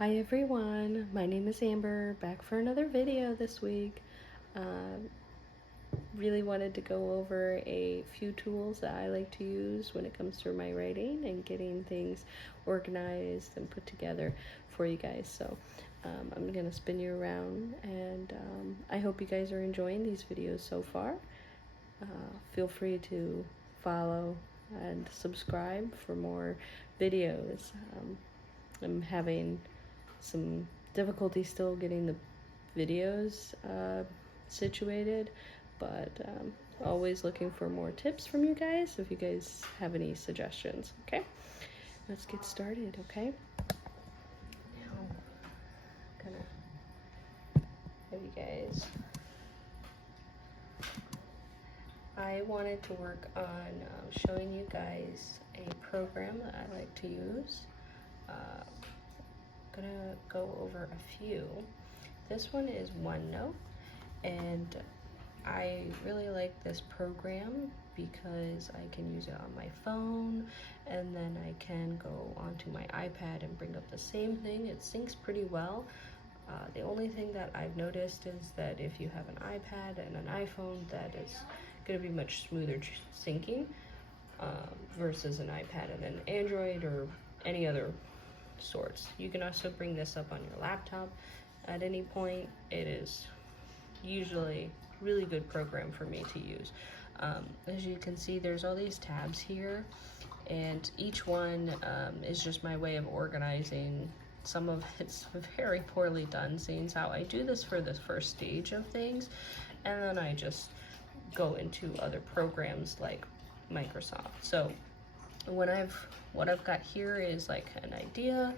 Hi everyone, my name is Amber, back for another video this week. Really wanted to go over a few tools that I like to use when it comes to my writing and getting things organized and put together for you guys. So I'm gonna spin you around, and I hope you guys are enjoying these videos so far. Feel free to follow and subscribe for more videos. I'm having some difficulty still getting the videos situated, but always looking for more tips from you guys if you guys have any suggestions. Okay, let's get started. Okay, now I'm gonna have you guys, I wanted to work on showing you guys a program that I like to use. Gonna go over a few. This one is OneNote, and I really like this program because I can use it on my phone, and then I can go onto my iPad and bring up the same thing. It syncs pretty well. The only thing that I've noticed is that if you have an iPad and an iPhone, that is going to be much smoother syncing versus an iPad and an Android or any other sorts. You can also bring this up on your laptop at any point. It is usually really good program for me to use. As you can see, there's all these tabs here, and each one is just my way of organizing. Some of it's very poorly done, seeing how I do this for the first stage of things, and then I just go into other programs like Microsoft. So what I've got here is like an idea,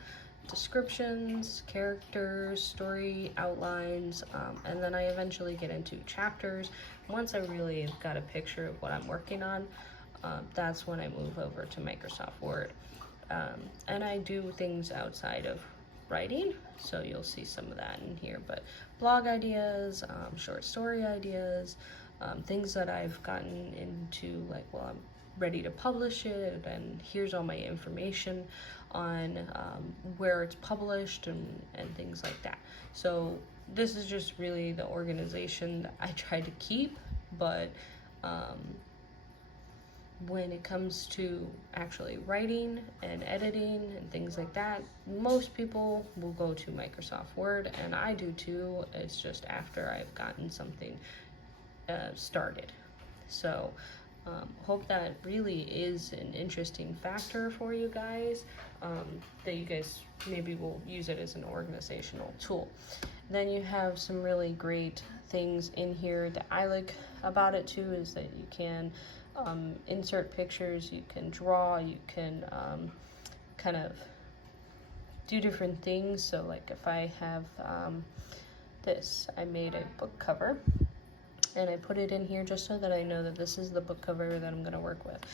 descriptions, characters, story outlines, and then I eventually get into chapters. Once I really have got a picture of what I'm working on, that's when I move over to Microsoft Word. And I do things outside of writing, so you'll see some of that in here, but blog ideas, short story ideas, things that I've gotten into, like, well, I'm ready to publish it, and here's all my information on where it's published and things like that. So this is just really the organization that I try to keep, but when it comes to actually writing and editing and things like that, most people will go to Microsoft Word, and I do too. It's just after I've gotten something started. So hope that really is an interesting factor for you guys, that you guys maybe will use it as an organizational tool. Then you have some really great things in here that I like about it too, is that you can insert pictures, you can draw, you can kind of do different things. So like if I have this, I made a book cover, and I put it in here just so that I know that this is the book cover that I'm going to work with.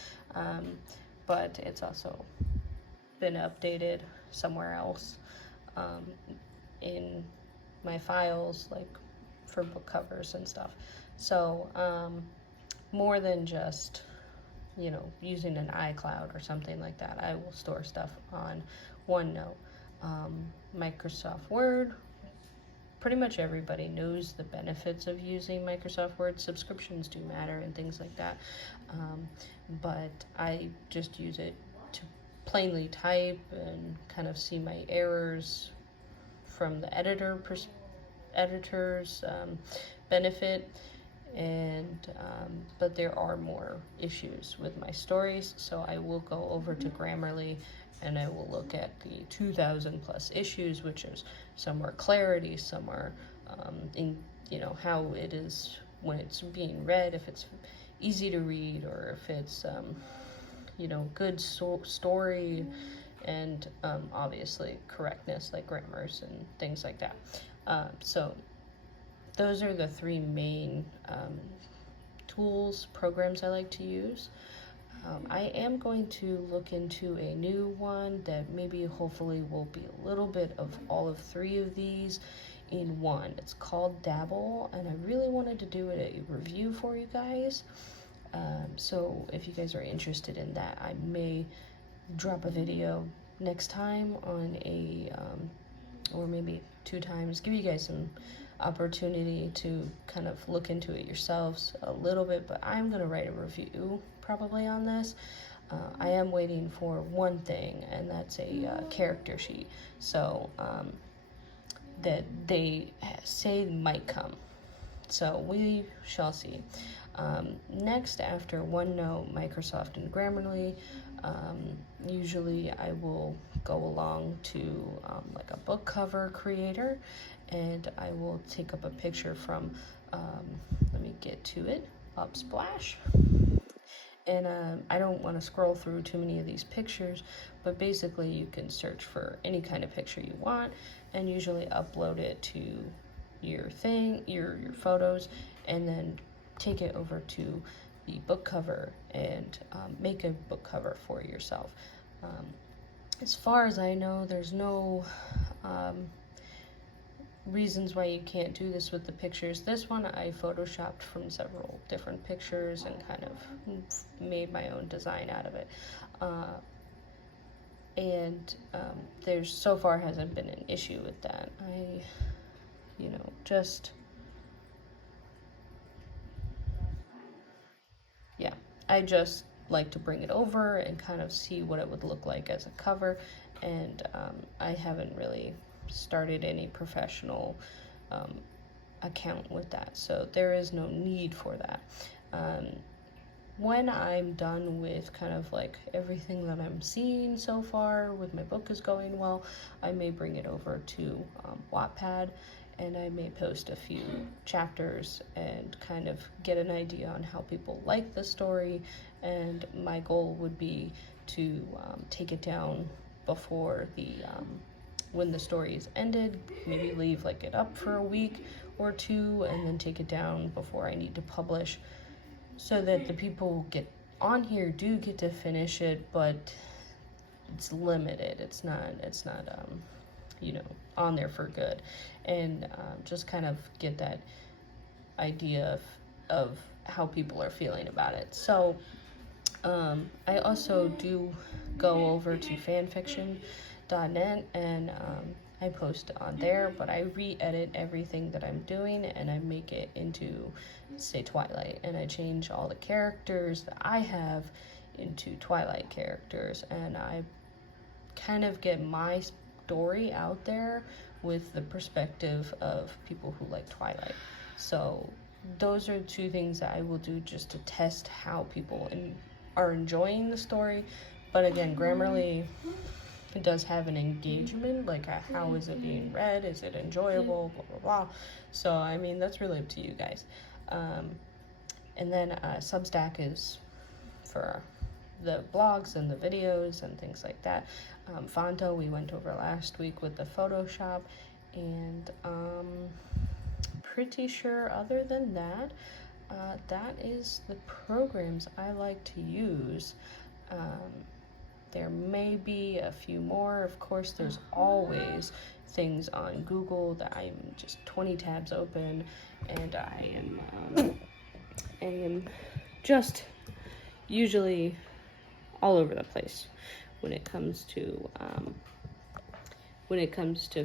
But it's also been updated somewhere else in my files, like for book covers and stuff. So more than just, you know, using an iCloud or something like that, I will store stuff on OneNote. Microsoft Word, pretty much everybody knows the benefits of using Microsoft Word. Subscriptions do matter and things like that, but I just use it to plainly type and kind of see my errors from the editor's benefit. And but there are more issues with my stories, so I will go over to Grammarly and I will look at the 2,000 plus issues, which is some are clarity, some are in, you know, how it is when it's being read, if it's easy to read, or if it's you know, good story, and obviously correctness, like grammars and things like that. So those are the three main tools, programs I like to use. I am going to look into a new one that maybe hopefully will be a little bit of all of three of these in one. It's called Dabble, and I really wanted to do a review for you guys. So if you guys are interested in that, I may drop a video next time on a or maybe 2 times, give you guys some opportunity to kind of look into it yourselves a little bit. But I'm going to write a review probably on this. I am waiting for one thing, and that's a character sheet. So that they say might come. So we shall see. Next, after OneNote, Microsoft, and Grammarly, usually I will go along to like a book cover creator, and I will take up a picture from, let me get to it, Upsplash. And I don't want to scroll through too many of these pictures, but basically you can search for any kind of picture you want and usually upload it to your thing, your photos, and then take it over to the book cover and make a book cover for yourself. As far as I know, there's no reasons why you can't do this with the pictures. This one I photoshopped from several different pictures and kind of made my own design out of it. And there's so far hasn't been an issue with that. I just like to bring it over and kind of see what it would look like as a cover, and I haven't really started any professional account with that, so there is no need for that. When I'm done with kind of like everything that I'm seeing so far with my book is going well, I may bring it over to Wattpad, and I may post a few chapters and kind of get an idea on how people like the story. And my goal would be to take it down before when the story is ended, maybe leave like it up for a week or two and then take it down before I need to publish, so that the people get on here do get to finish it, but it's limited. It's not on there for good, and just kind of get that idea of how people are feeling about it. So I also do go over to fanfiction.net, and I post on there, but I re-edit everything that I'm doing and I make it into, say, Twilight, and I change all the characters that I have into Twilight characters, and I kind of get my story out there with the perspective of people who like Twilight. So those are 2 things that I will do just to test how people are enjoying the story. But again, Grammarly, it does have an engagement, like how is it being read, is it enjoyable, blah blah blah. So I mean, that's really up to you guys. And then Substack is for the blogs and the videos and things like that. Fonto we went over last week with the Photoshop, and pretty sure other than that, that is the programs I like to use. There may be a few more. Of course, there's always things on Google that I'm just 20 tabs open, and I am just usually all over the place when it comes to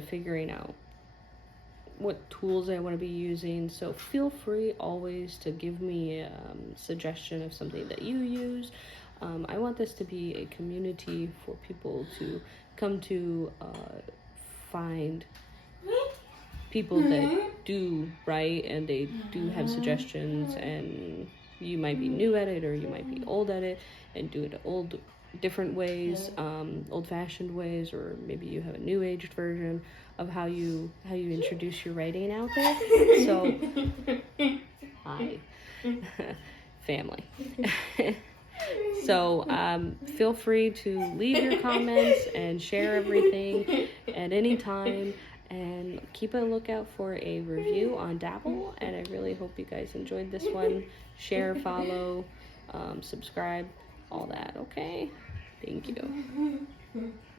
figuring out what tools I want to be using. So feel free always to give me a suggestion of something that you use. I want this to be a community for people to come to find people that do write and they do have suggestions, and you might be new at it or you might be old at it and do it different ways, old-fashioned ways, or maybe you have a new aged version of how you introduce your writing out there. So hi family. So feel free to leave your comments and share everything at any time, and keep a lookout for a review on Dabble. And I really hope you guys enjoyed this one. Share, follow, subscribe, all that. Okay, thank you.